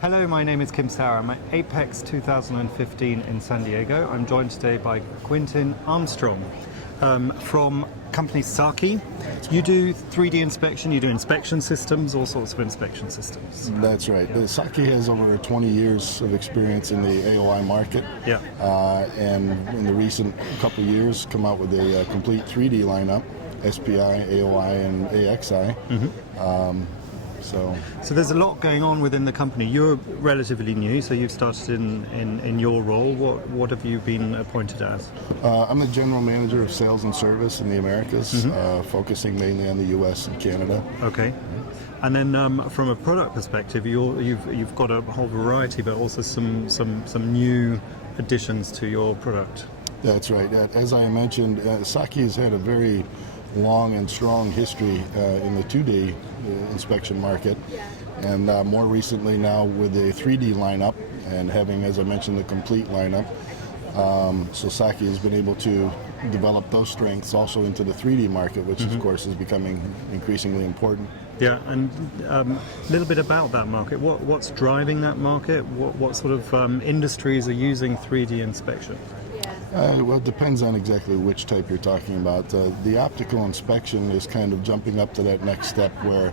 Hello, my name is Kim Sauer. I'm at Apex 2015 in San Diego. I'm joined today by Quintin Armstrong from company SAKI. You do 3D inspection, you do inspection systems, all sorts of inspection systems. That's right. Yeah. SAKI has over 20 years of experience in the AOI market. Yeah. And in the recent couple of years come out with a complete 3D lineup, SPI, AOI, and AXI. Mm-hmm. So there's a lot going on within the company. You're relatively new, so you've started in your role. What have you been appointed as? I'm the general manager of sales and service in the Americas, focusing mainly on the U.S. and Canada. Okay. And then from a product perspective, you've got a whole variety, but also some new additions to your product. That's right. As I mentioned, SAKI has had a very long and strong history in the 2D inspection market, and more recently now with a 3D lineup and having, as I mentioned, the complete lineup. So SAKI has been able to develop those strengths also into the 3D market, which of course is becoming increasingly important. Yeah, and a little bit about that market. What's driving that market? What sort of industries are using 3D inspection? Well, it depends on exactly which type you're talking about. The optical inspection is kind of jumping up to that next step where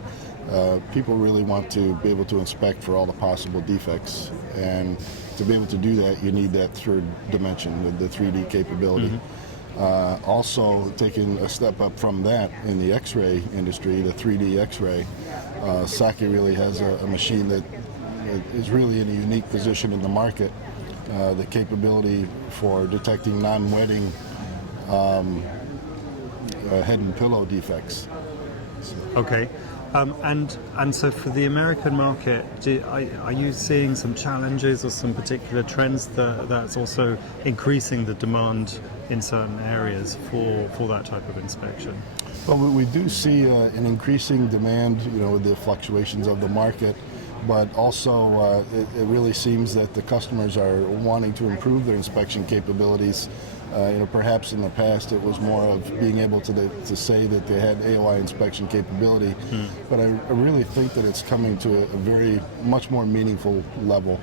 people really want to be able to inspect for all the possible defects. And to be able to do that, you need that third dimension, the 3D capability. Also, taking a step up from that in the X-ray industry, the 3D X-ray, SAKI really has a machine that is really in a unique position in the market. The capability for detecting non-wetting head and pillow defects. Okay, and so for the American market, are you seeing some challenges or some particular trends that's also increasing the demand in certain areas for that type of inspection? Well, we do see an increasing demand, with the fluctuations of the market. But also, it really seems that the customers are wanting to improve their inspection capabilities. Perhaps in the past it was more of being able to say that they had AOI inspection capability, but I really think that it's coming to a much more meaningful level.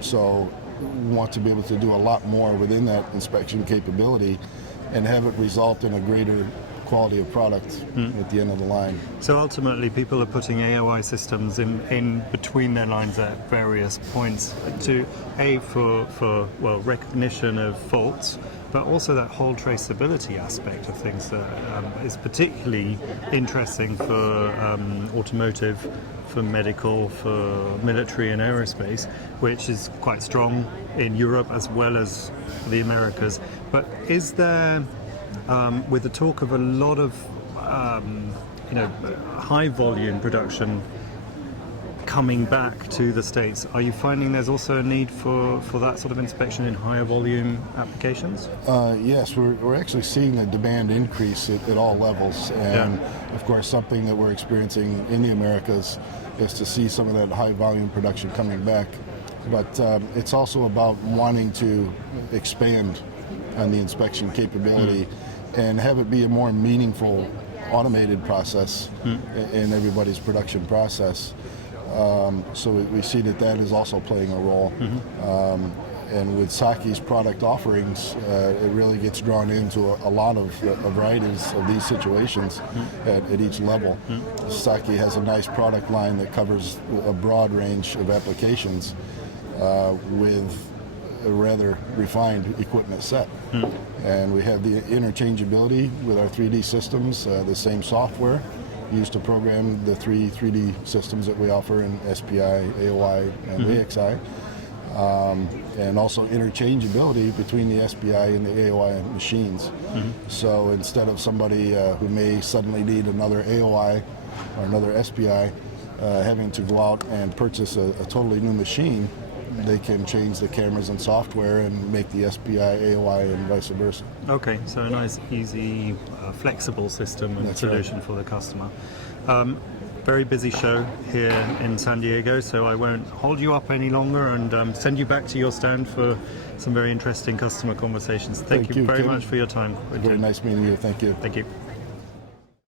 So we want to be able to do a lot more within that inspection capability and have it result in a greater quality of product at the end of the line. So ultimately people are putting AOI systems in between their lines at various points for recognition of faults, but also that whole traceability aspect of things that is particularly interesting for automotive, for medical, for military and aerospace, which is quite strong in Europe as well as the Americas. But is there with the talk of a lot of high volume production coming back to the States, are you finding there's also a need for that sort of inspection in higher volume applications? Yes, we're actually seeing the demand increase at all levels, and of course something that we're experiencing in the Americas is to see some of that high volume production coming back. But it's also about wanting to expand on the inspection capability and have it be a more meaningful automated process in everybody's production process. So we see that is also playing a role. And with SAKI's product offerings, it really gets drawn into a lot of varieties of these situations at each level. SAKI has a nice product line that covers a broad range of applications with a rather refined equipment set. And we have the interchangeability with our 3D systems, the same software used to program the 3D systems that we offer in SPI, AOI, and AXI. And also interchangeability between the SPI and the AOI machines. So instead of somebody who may suddenly need another AOI or another SPI having to go out and purchase a totally new machine, they can change the cameras and software and make the SPI, AOI, and vice versa. Okay, so a nice, easy, flexible system and solution for the customer. Very busy show here in San Diego, so I won't hold you up any longer and send you back to your stand for some very interesting customer conversations. Thank you very much for your time. Very nice meeting you. Thank you. Thank you.